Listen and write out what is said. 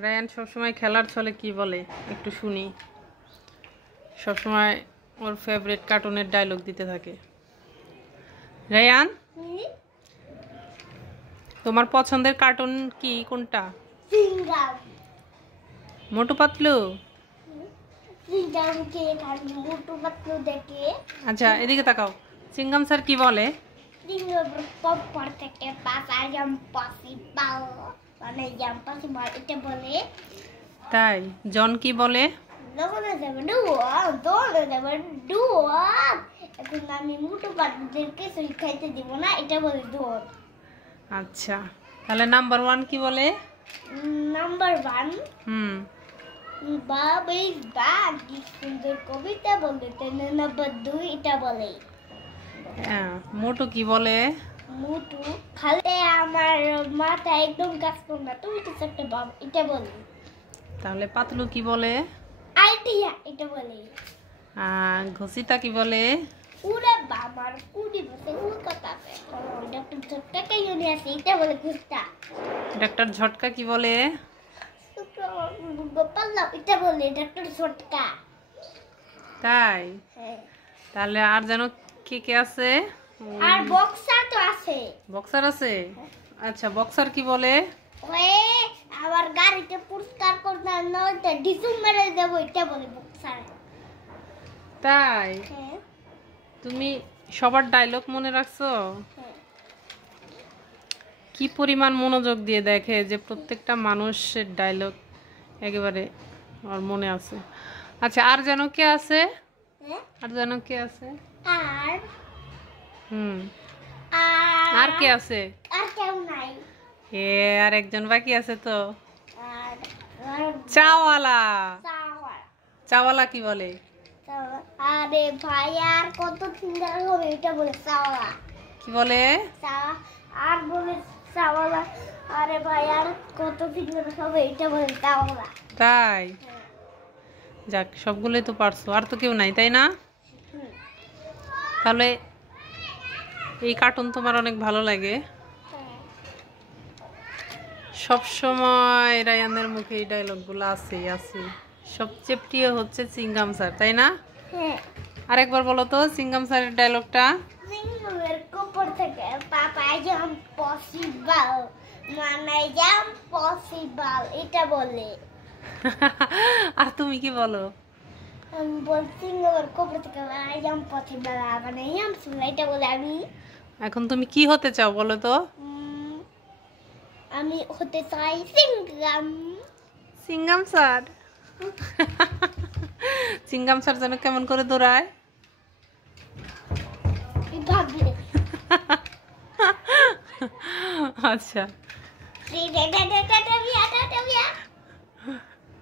Ryan সবসময় খেলার ছলে কি বলে একটু শুনি। সবসময় ওর ফেভারিট কার্টুনের ডায়লগ দিতে থাকে। রায়ান, তোমার পছন্দের কার্টুন কি কোনটা? মোটু পাতলু। আচ্ছা এদিকে তাকাও, সিঙ্গাম স্যার কি বলে? তাই জন কি বলে? আচ্ছা তাহলে নাম্বার 1 কি বলে? নাম্বার 1 বাব ইজ ব্যাক, কি সুন্দর কবিতা বলতে। নাম্বার 2 এটা বলে। মোটু কি বলে? মোটু খালে আমার মাথা একদম কাজ করে না, তুমি তো একটা বাব, এটা বলে। তাহলে পাতলু কি বলে? আইডিয়া, এটা বলে। ঘসিতা কি বলে? ওরে বাবার কুড়ি বছর ওর কথা আছে, ডক্টর ঝটকা কে ইউনি আছে, এটা বলে ঘুরতা। ডক্টর ঝটকা কি বলে? গোপাল্লা, এটা বলে ডক্টর ঝটকা। তাই তাহলে আর যেন কে কে আছে? আর বক্সার তো আছে। বক্সার আছে? আচ্ছা বক্সার কি বলে? ওই আমার গাড়িতে পুরস্কার করতে নয়তো ডিসুম মেরে দেব, এটা বলে বক্সার। তাই তুমি সবার ডায়লগ মনে রাখছো? কি পরিমাণ মনোযোগ দিয়ে দেখে যে প্রত্যেকটা মানুষের ডায়লগ একেবারে ওর মনে আছে। আচ্ছা আর যেন কে আছে? আর যেন কে আছে? আর আর কে আছে? আর কেউ নাই। আর একজন বাকি আছে তো, আর চাওয়ালা। চাওয়ালা, চাওয়ালা কি বলে? আরে ভাই আর কত সুন্দর হবে, এটা বলে চাওয়ালা। কি বলে? আর বলে চাওয়ালা। আরে ভাই আর কত সুন্দর হবে, এটা বলে চাওয়ালা। তাই যাক, সবগুলোই তো পারছো, আর তো কেউ নাই তাই না? তাহলে এই কার্টুন তোমার অনেক ভালো লাগে। সব সময় রায়ানের মুখে এই ডায়লগগুলো আছে। সবচেয়ে প্রিয় হচ্ছে সিঙ্গাম স্যার, তাই না? আরেকবার বলো তো সিঙ্গাম স্যারের ডায়লগটা। সিঙ্গামের কোপর থেকে পাপা জাম পসিবল, মানে জাম পসিবল, এটা বলে। আর তুমি কি বলো? আমি বলছি সিঙ্গামের কোপর থেকে আই জাম পসিবল, মানে জাম শুনলে, এটা বলে। আমি এখন তুমি কি হতে চাও বলো তো? আমি হতে চাই সিঙ্গাম। সিঙ্গাম স্যার। সিঙ্গাম স্যার যেন কেমন করে দৌড়ায়? আচ্ছা।